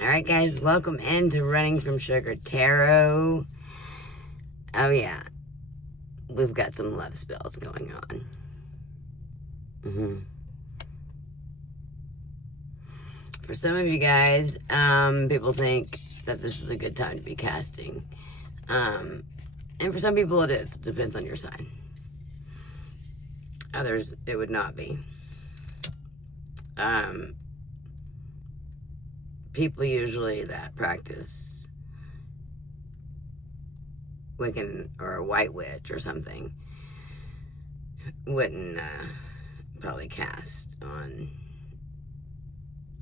Alright guys, welcome into Running from Sugar Tarot. Oh yeah, we've got some love spells going on. For some of you guys, people think that this is a good time to be casting. And for some people it is. It depends on your sign. Others, it would not be. People usually that practice Wiccan or a white witch or something wouldn't probably cast on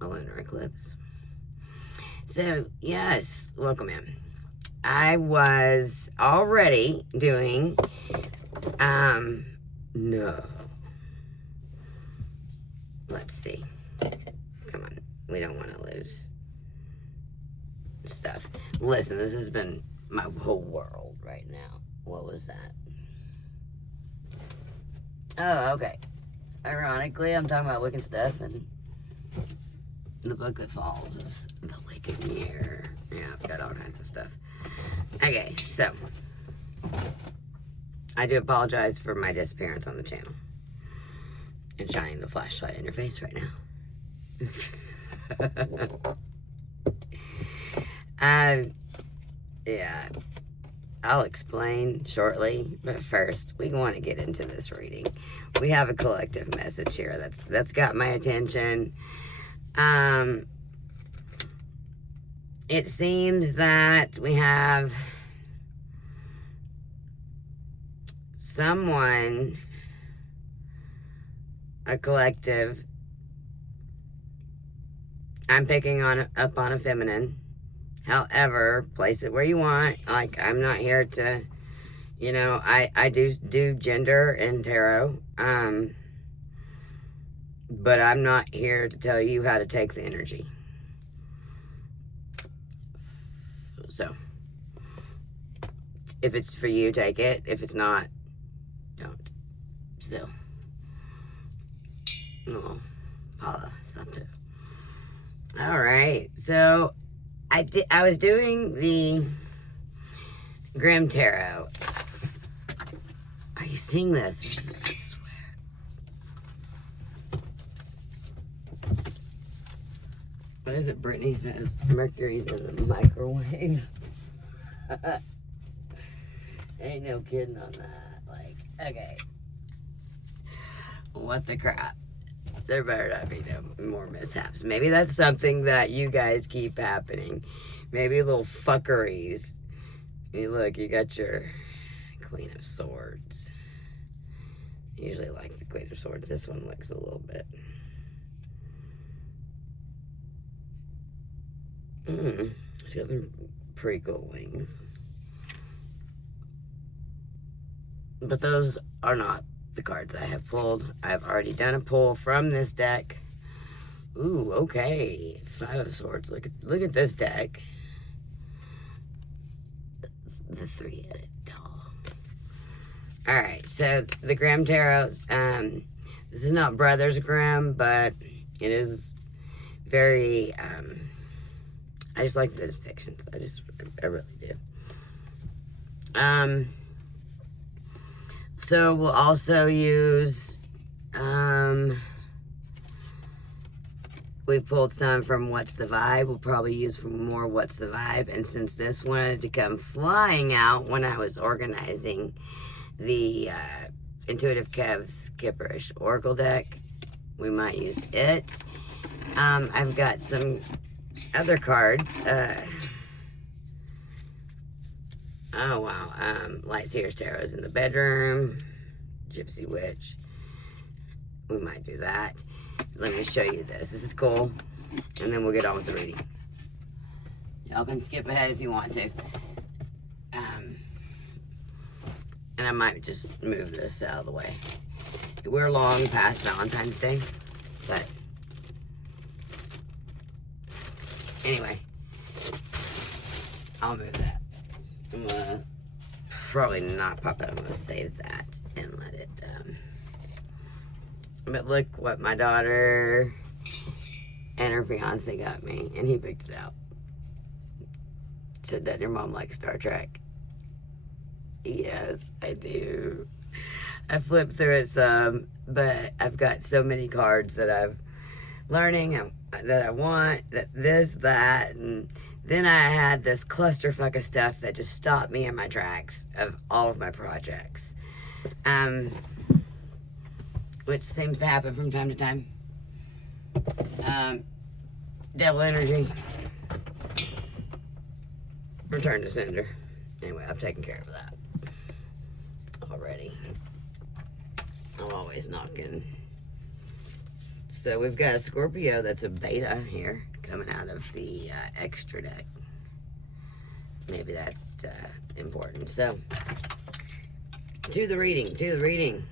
a lunar eclipse. So, yes, welcome in. I was already doing, no. Let's see. Come on. We don't want to lose stuff. Listen, this has been my whole world right now. What was that? Oh, okay. Ironically, I'm talking about Wiccan stuff, and the book that falls is The Wiccan Year. Yeah, I've got all kinds of stuff. Okay, so I do apologize for my disappearance on the channel and shining the flashlight in your face right now. Yeah, I'll explain shortly, but first we want to get into this reading. We have a collective message here that's got my attention. It seems that we have someone, a collective. I'm picking up on a feminine. However, place it where you want. Like, I'm not here to, you know, I do gender and tarot. But I'm not here to tell you how to take the energy. So, if it's for you, take it. If it's not, don't. So, oh, Paula, Santo. All right, so I was doing the Grim Tarot. Are you seeing this? I swear. What is it Brittany says? Mercury's in the microwave. Ain't no kidding on that. Like, okay. What the crap? There better not be no more mishaps. Maybe that's something that you guys keep happening. Maybe little fuckeries. Hey, look, you got your Queen of Swords. I usually like the Queen of Swords. This one looks a little bit. She got some pretty cool wings. But those are not the cards I have pulled. I've already done a pull from this deck. Ooh, okay. Five of Swords. Look at this deck. The three-headed doll. Alright, so the Grimm Tarot. This is not Brothers Grimm, but it is very, I just like the depictions. I really do. So we'll also use, we pulled some from What's the Vibe. We'll probably use from more What's the Vibe. And since this wanted to come flying out when I was organizing the Intuitive Kev Skipperish Oracle deck, we might use it. I've got some other cards. Oh, wow. Lightseer's Tarot's in the bedroom. Gypsy Witch. We might do that. Let me show you this. This is cool. And then we'll get on with the reading. Y'all can skip ahead if you want to. And I might just move this out of the way. We're long past Valentine's Day. But anyway. I'll move that. I'm gonna probably not pop it. I'm gonna save that and let it, but look what my daughter and her fiance got me, and he picked it out. said, doesn't your mom like Star Trek? Yes, I do. I flipped through it some, but I've got so many cards that I've learning and that I want, that, and then I had this clusterfuck of stuff that just stopped me in my tracks of all of my projects, which seems to happen from time to time. Devil energy. Return to sender. Anyway, I've taken care of that already. I'm always knocking. So we've got a Scorpio that's a beta here coming out of the extra deck. Maybe that's important. So, to the reading.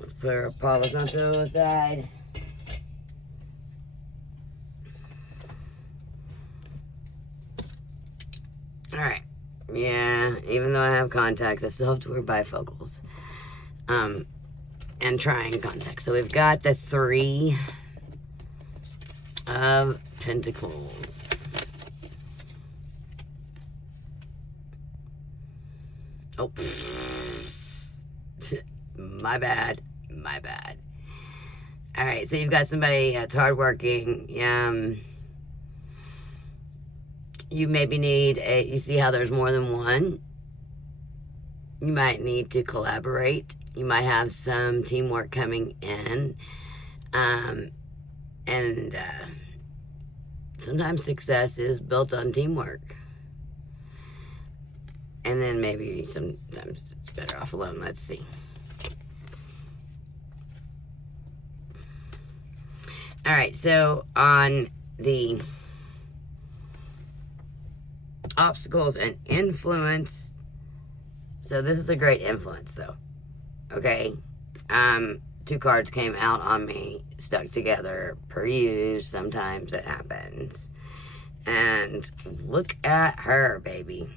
Let's put our Palo Santo aside. Alright. Yeah, even though I have contacts, I still have to wear bifocals. And trying contacts. So we've got the 3 of Pentacles. Oh, my bad. All right, so you've got somebody that's hardworking. You maybe need you see how there's more than one? You might need to collaborate. You might have some teamwork coming in. And sometimes success is built on teamwork. And then maybe sometimes it's better off alone. Let's see. All right, so on the obstacles and influence, so this is a great influence though. Okay, 2 cards came out on me, stuck together, per use. Sometimes it happens. And look at her, baby.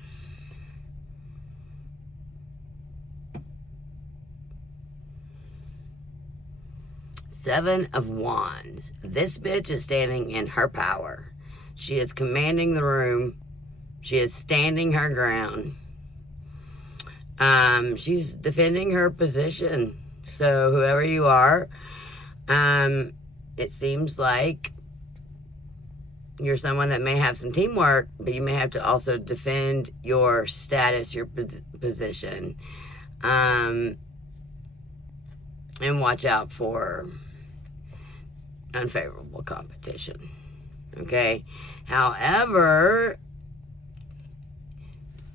Seven of Wands. This bitch is standing in her power. She is commanding the room. She is standing her ground. She's defending her position. So whoever you are, it seems like you're someone that may have some teamwork, but you may have to also defend your status, your position, and watch out for unfavorable competition. Okay? However,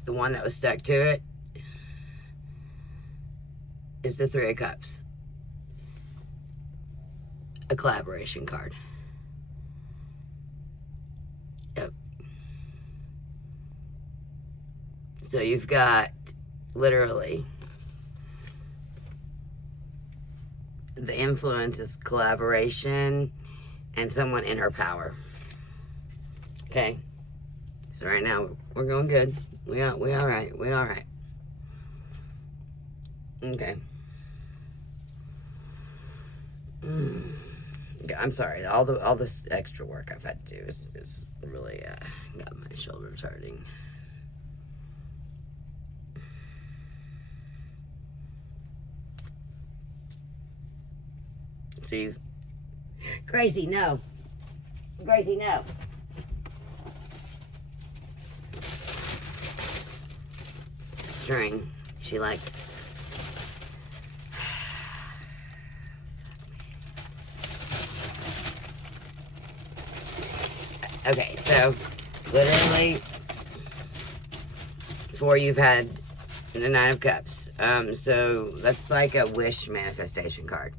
the one that was stuck to it is the 3 of Cups. A collaboration card. Yep. So you've got literally the influence is collaboration and someone in her power. Okay? So right now we're going good. We all right. Okay. I'm sorry. All this extra work I've had to do is really got my shoulders hurting. So Gracie, no. Gracie, no. String. She likes. Okay, so literally 4 you've had the 9 of Cups. So that's like a wish manifestation card.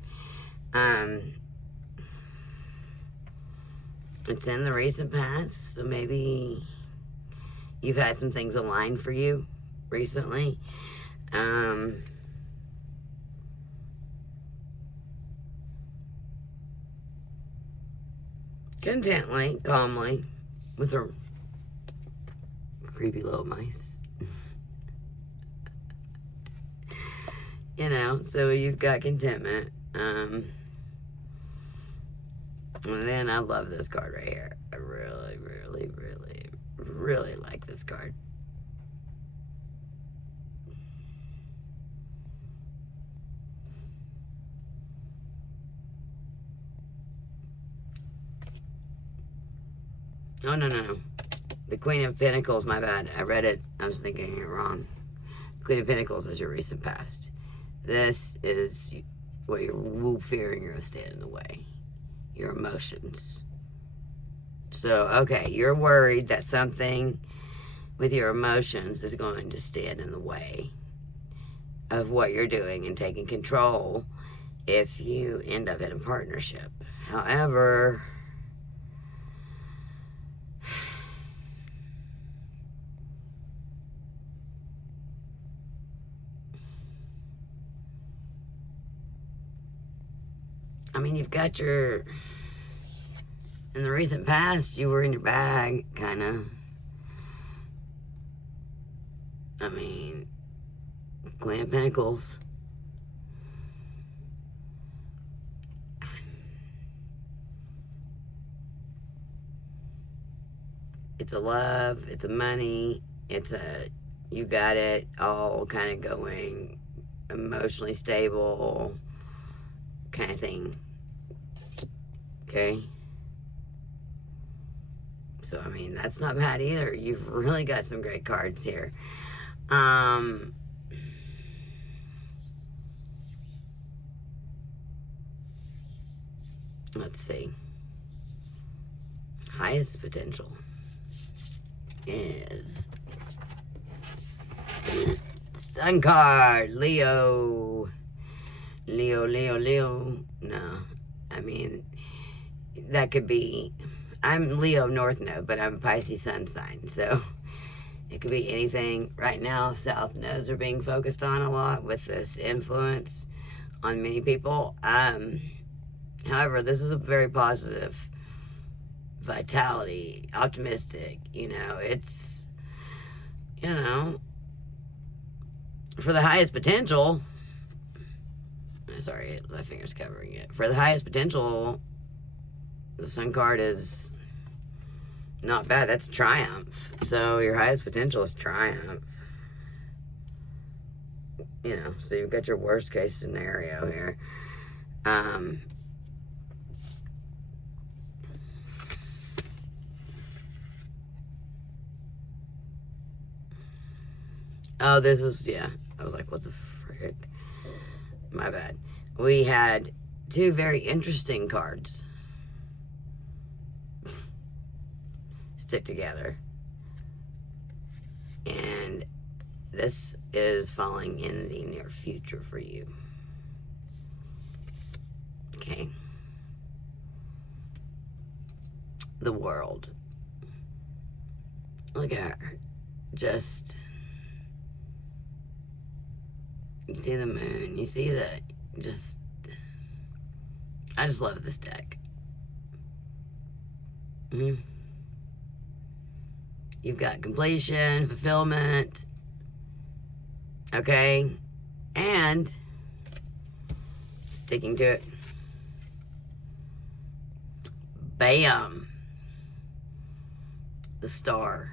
It's in the recent past, so maybe you've had some things align for you recently. Contently, calmly, with her creepy little mice. You know, so you've got contentment. And then I love this card right here. I really, really, really, really like this card. Oh, no. The Queen of Pentacles, my bad. I read it. I was thinking it wrong. The Queen of Pentacles is your recent past. This is what you're fearing you're going to stand in the way. Your emotions. So, okay, you're worried that something with your emotions is going to stand in the way of what you're doing and taking control if you end up in a partnership. However, I mean, you've got your, in the recent past, you were in your bag, kind of. I mean, Queen of Pentacles. It's a love, it's a money, it's a, you got it all kind of going, emotionally stable kind of thing. Okay? So, I mean, that's not bad either. You've really got some great cards here. Let's see. Highest potential is Sun card, Leo. Leo. No, I mean, that could be, I'm Leo North Node, but I'm Pisces Sun sign, so it could be anything. Right now, South nodes are being focused on a lot with this influence on many people. However, this is a very positive vitality, optimistic, it's, for the highest potential, sorry, my finger's covering it. For the highest potential, the Sun card is not bad. That's triumph. So your highest potential is triumph. So you've got your worst case scenario here. Oh, this is, yeah. I was like, what the frick? My bad. We had two very interesting cards stick together. And this is falling in the near future for you. Okay. The World. Look at her. Just, you see the moon, you see the, I just love this deck. You've got completion, fulfillment, okay, and sticking to it. Bam. The Star.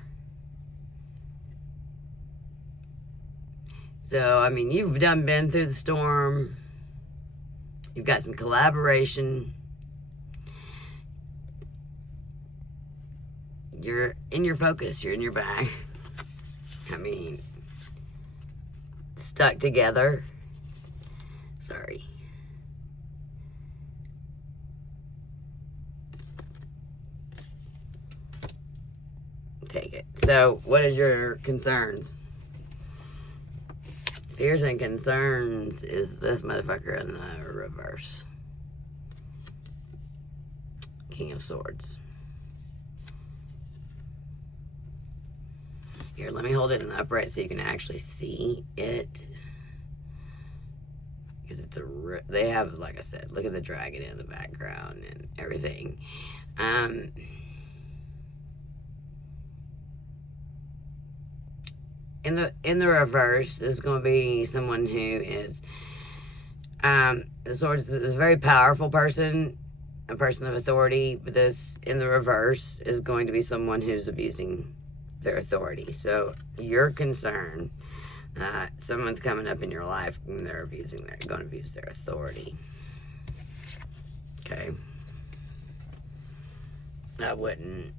So, I mean, you've been through the storm. You've got some collaboration. You're in your focus. You're in your bag. I mean, stuck together. Sorry. Take it. So, what is your concerns? Fears and concerns is this motherfucker in the reverse. King of Swords. Here, let me hold it in the upright so you can actually see it. Because it's they have, like I said, look at the dragon in the background and everything. In the reverse is going to be someone who is, the Swords is a very powerful person, a person of authority, but this, in the reverse, is going to be someone who's abusing their authority. So you're concerned someone's coming up in your life and they're going to abuse their authority. Okay. I wouldn't.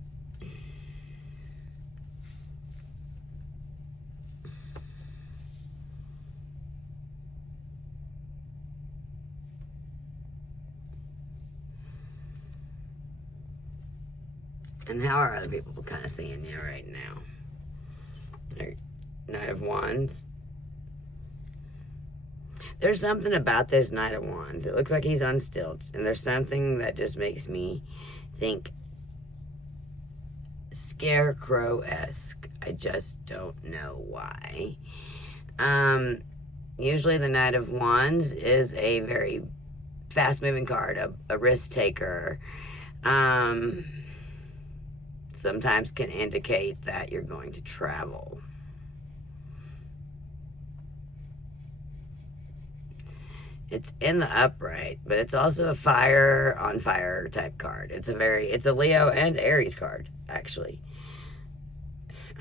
And how are other people kind of seeing you right now? Knight of Wands. There's something about this Knight of Wands. It looks like he's on stilts. And there's something that just makes me think Scarecrow-esque. I just don't know why. Usually the Knight of Wands is a very fast-moving card, a risk taker. Sometimes can indicate that you're going to travel. It's in the upright, but it's also a fire on fire type card. It's a Leo and Aries card, actually.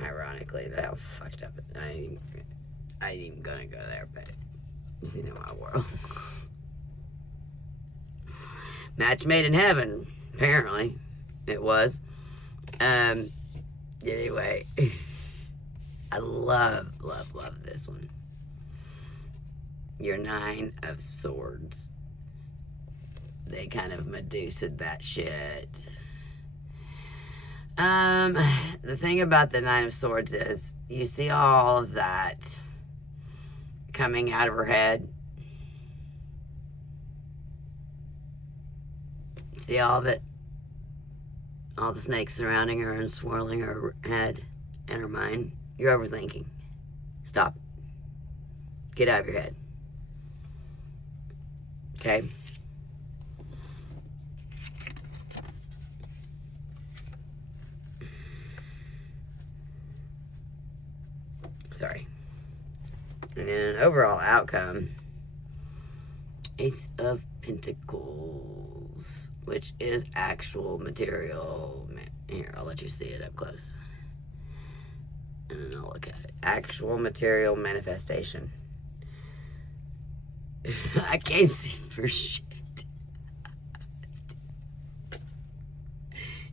Ironically, how fucked up. I ain't even gonna go there, but if you know my world. Match made in heaven, apparently. It was. Anyway, I love this one. Your 9 of Swords. They kind of Medusa'd that shit. The thing about the 9 of Swords is you see all of that coming out of her head. See all of it? All the snakes surrounding her and swirling her head and her mind. You're overthinking. Stop. Get out of your head. Okay? Sorry. And then an overall outcome. Ace of Pentacles, which is actual material. Here, I'll let you see it up close. And then I'll look at it. Actual material manifestation. I can't see for shit.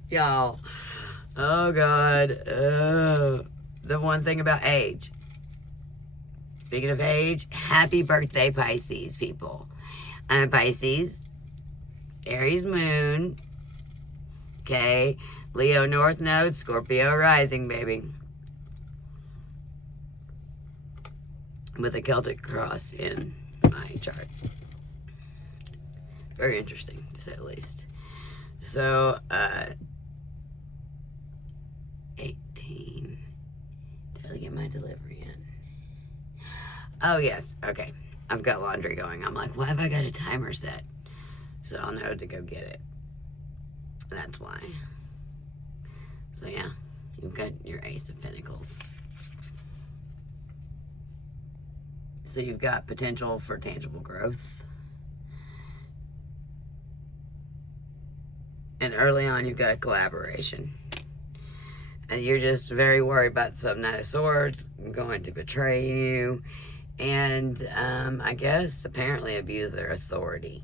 Y'all. Oh, God. The one thing about age. Speaking of age, happy birthday, Pisces, people. I'm Pisces. Aries moon. Okay. Leo North Node, Scorpio rising, baby. With a Celtic cross in my chart. Very interesting, to say the least. So, 18. Did I get my delivery in? Oh, yes. Okay. I've got laundry going. I'm like, why have I got a timer set? So I'll know to go get it. That's why. So, yeah. You've got your Ace of Pentacles. So you've got potential for tangible growth. And early on, you've got a collaboration. And you're just very worried about some Knight of Swords going to betray you. And I guess apparently abuse their authority.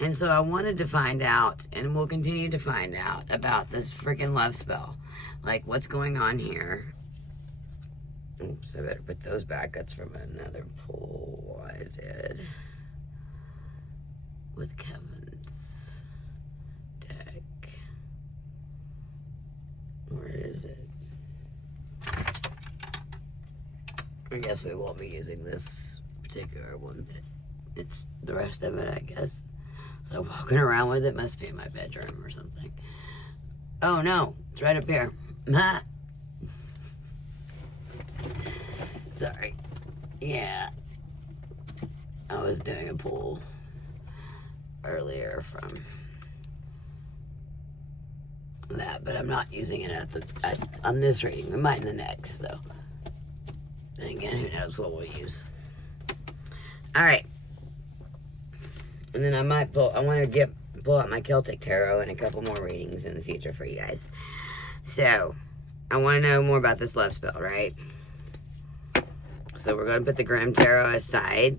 And so I wanted to find out, and we'll continue to find out, about this freaking love spell. Like, what's going on here? Oops, I better put those back. That's from another pull I did with Kevin's deck. Where is it? I guess we won't be using this particular one. It's the rest of it, I guess. So walking around with it must be in my bedroom or something. Oh no, it's right up here. Sorry. Yeah. I was doing a pull earlier from that, but I'm not using it on this reading. We might in the next, though. Then again, who knows what we'll use. Alright. And then I might pull out my Celtic Tarot and a couple more readings in the future for you guys. So, I want to know more about this love spell, right? So we're going to put the Grim Tarot aside,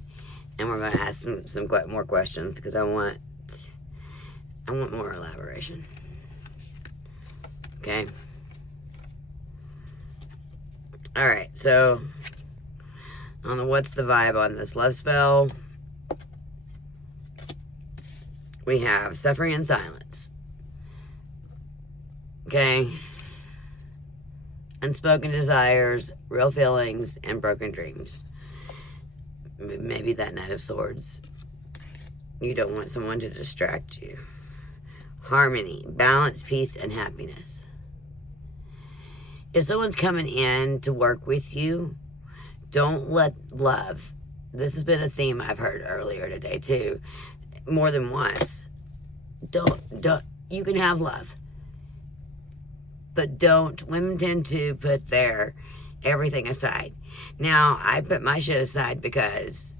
and we're going to ask some more questions, because I want more elaboration. Okay. All right. So on the what's the vibe on this love spell, we have suffering and silence. Okay. Unspoken desires, real feelings, and broken dreams. Maybe that Knight of Swords. You don't want someone to distract you. Harmony, balance, peace, and happiness. If someone's coming in to work with you, don't let love. This has been a theme I've heard earlier today too, more than once. Don't. You can have love, but don't. Women tend to put their everything aside. Now, I put my shit aside because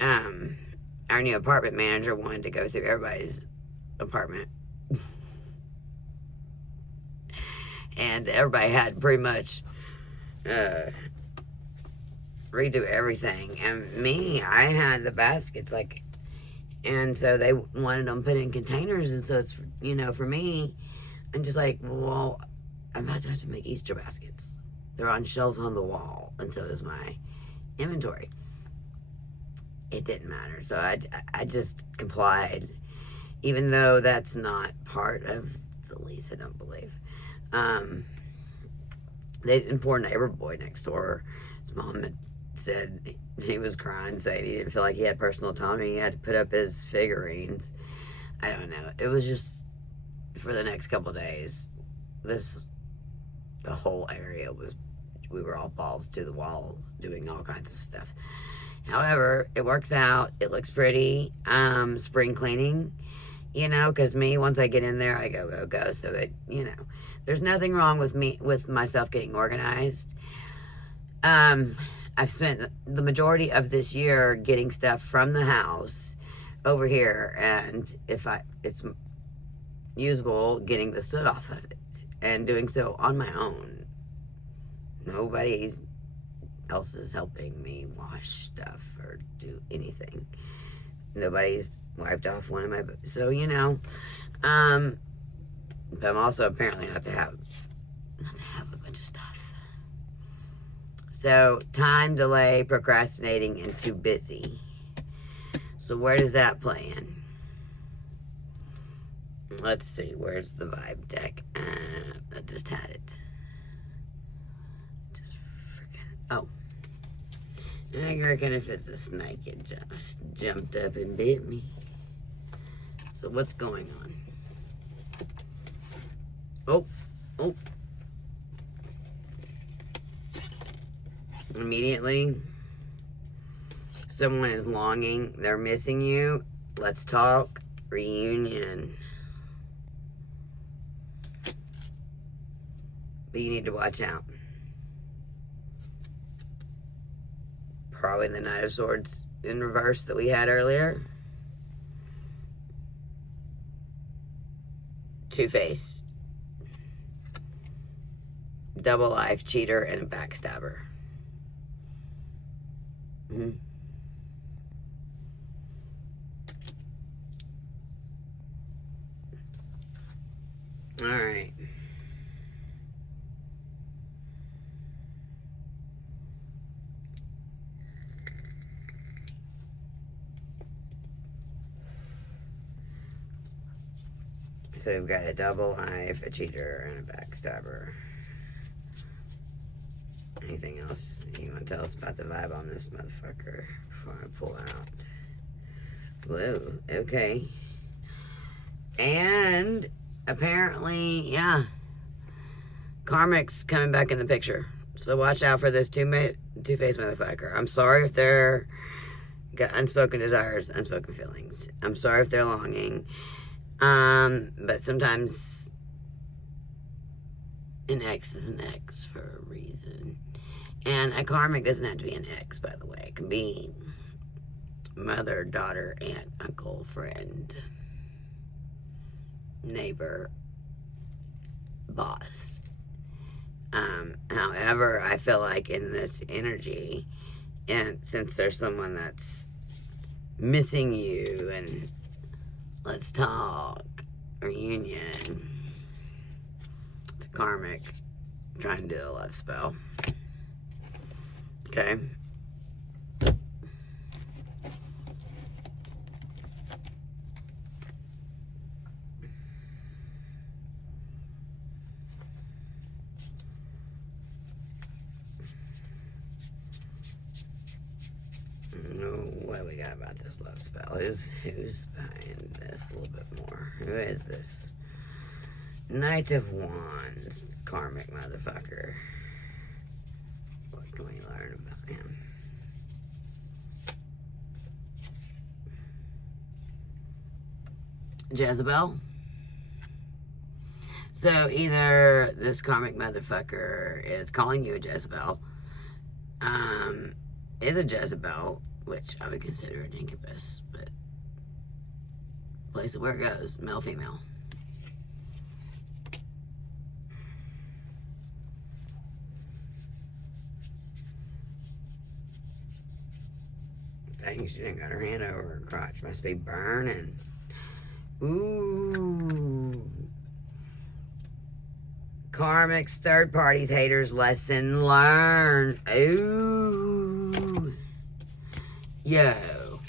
our new apartment manager wanted to go through everybody's apartment. And everybody had pretty much redo everything. And me, I had the baskets, like, and so they wanted them put in containers. And so it's, you know, for me, I'm just like, well, I'm about to have to make Easter baskets. They're on shelves on the wall, and so is my inventory. It didn't matter, so I just complied, even though that's not part of the lease, I don't believe. The poor neighbor boy next door, his mom had said he was crying, saying he didn't feel like he had personal autonomy. He had to put up his figurines. I don't know. It was just for the next couple of days. The whole area we were all balls to the walls doing all kinds of stuff. However, it works out. It looks pretty. Spring cleaning, you know, because me, once I get in there, I go. So it, you know, there's nothing wrong with myself getting organized. I've spent the majority of this year getting stuff from the house over here, and it's usable, getting the soot off of it, and doing so on my own. Nobody else is helping me wash stuff or do anything. Nobody's wiped off one of my boots. So, you know, but I'm also apparently not to have a bunch of stuff. So, time, delay, procrastinating, and too busy. So where does that play in? Let's see, where's the vibe deck? I just had it. Oh. I reckon if it's a snake, it just jumped up and bit me. So what's going on? Oh. Immediately, someone is longing. They're missing you. Let's talk. Reunion. But you need to watch out. Probably the Knight of Swords in reverse that we had earlier. Two-faced. Double life, cheater, and a backstabber. All right. So we've got a double life, a cheater, and a backstabber. Anything else you want to tell us about the vibe on this motherfucker before I pull out? Whoa, okay. And apparently, yeah, Karmic's coming back in the picture. So watch out for this two-faced motherfucker. I'm sorry if they're got unspoken desires, unspoken feelings. I'm sorry if they're longing. But sometimes an ex is an ex for a reason. And a karmic doesn't have to be an ex, by the way. It can be mother, daughter, aunt, uncle, friend, neighbor, boss. However, I feel like in this energy, and since there's someone that's missing you, and let's talk, reunion, it's a karmic, trying to do a love spell. Okay. What we got about this love spell? Who's behind this a little bit more? Who is this? Knight of Wands, karmic motherfucker. What can we learn about him? Jezebel. So either this karmic motherfucker is calling you a Jezebel, is a Jezebel, which I would consider an incubus, but place it where it goes, male, female. Dang, she didn't got her hand over her crotch. Must be burning. Ooh. Karmics, third parties, haters, lesson learned. Ooh. Yo.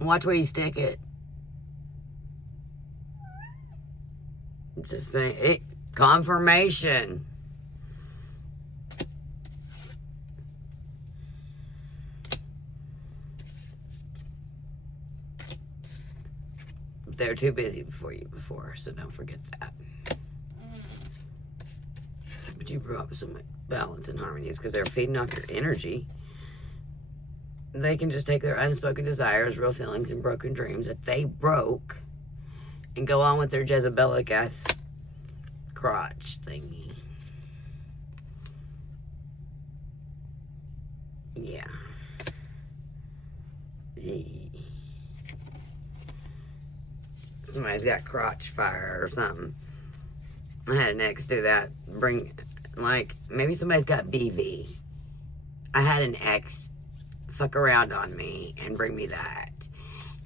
Watch where you stick it. Just saying. It, confirmation. They're too busy for you before, so don't forget that. But you brought up some balance and harmonies because they're feeding off your energy. They can just take their unspoken desires, real feelings, and broken dreams that they broke and go on with their Jezebelic ass crotch thingy. Yeah. Somebody's got crotch fire or something. I had an ex do that. Like, maybe somebody's got BV. I had an ex fuck around on me and bring me that.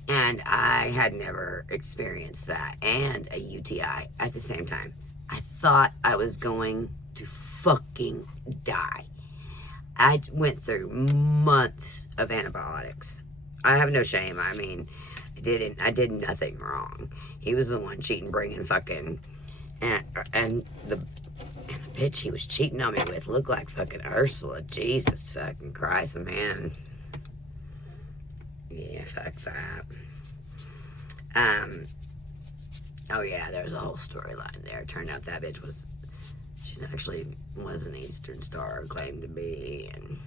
And I had never experienced that and a UTI at the same time. I thought I was going to fucking die. I went through months of antibiotics. I have no shame. I mean, I did nothing wrong. He was the one cheating, bringing fucking, and the bitch he was cheating on me with looked like fucking Ursula. Jesus fucking Christ, man. Yeah, fuck that. Oh yeah, there's a whole storyline there. Turned out that bitch she's actually was an Eastern Star, claimed to be, and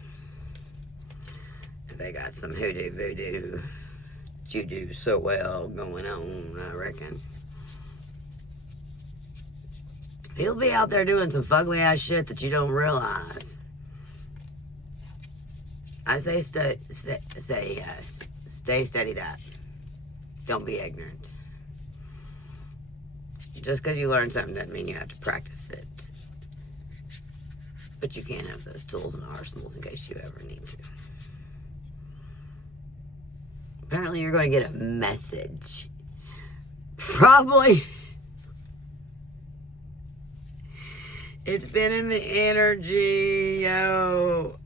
they got some hoodoo, voodoo, judo so well going on, I reckon. He'll be out there doing some fugly ass shit that you don't realize. I say stay steadied up. Don't be ignorant. Just because you learn something doesn't mean you have to practice it. But you can have those tools and arsenals in case you ever need to. Apparently you're going to get a message. Probably. It's been in the energy, yo.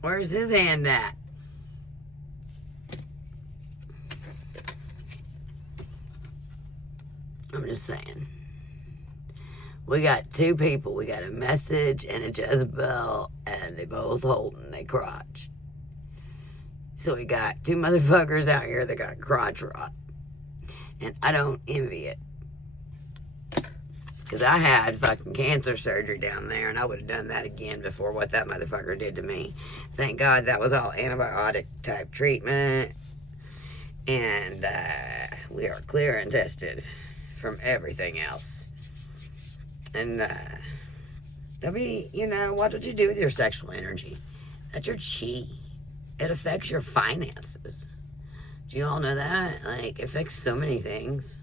Where's his hand at? I'm just saying. We got two people. We got a message and a Jezebel, and they both holding their crotch. So we got two motherfuckers out here that got crotch rot. And I don't envy it. Because I had fucking cancer surgery down there, and I would have done that again before what that motherfucker did to me. Thank God that was all antibiotic type treatment. And we are clear and tested from everything else. And Don't be, watch what you do with your sexual energy. That's your chi. It affects your finances. Do you all know that? Like, it affects so many things.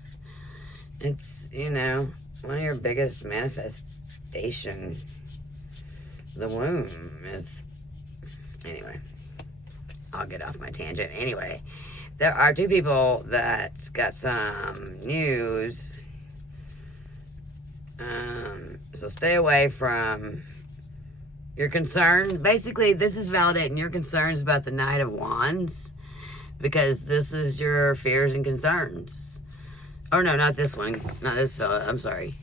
It's, one of your biggest manifestation. The womb is... Anyway, I'll get off my tangent. Anyway, there are two people that's got some news. So stay away from your concerns. Basically, this is validating your concerns about the Knight of Wands, because this is your fears and concerns. Oh, no, not this one. Not this fella. I'm sorry.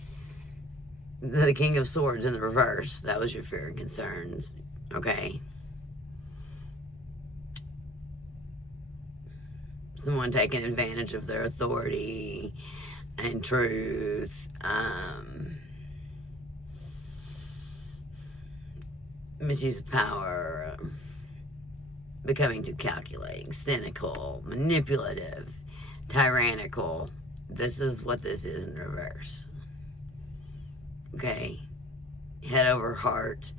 The King of Swords in the reverse. That was your fear and concerns. Okay? Someone taking advantage of their authority and truth. Misuse of power. Becoming too calculating, cynical, manipulative, tyrannical. This is what this is in reverse. Okay? Head over heart.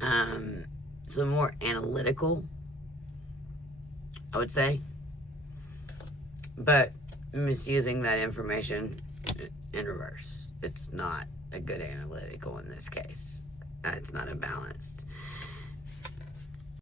So more analytical, I would say. But misusing that information in reverse. It's not a good analytical in this case. It's not a balanced.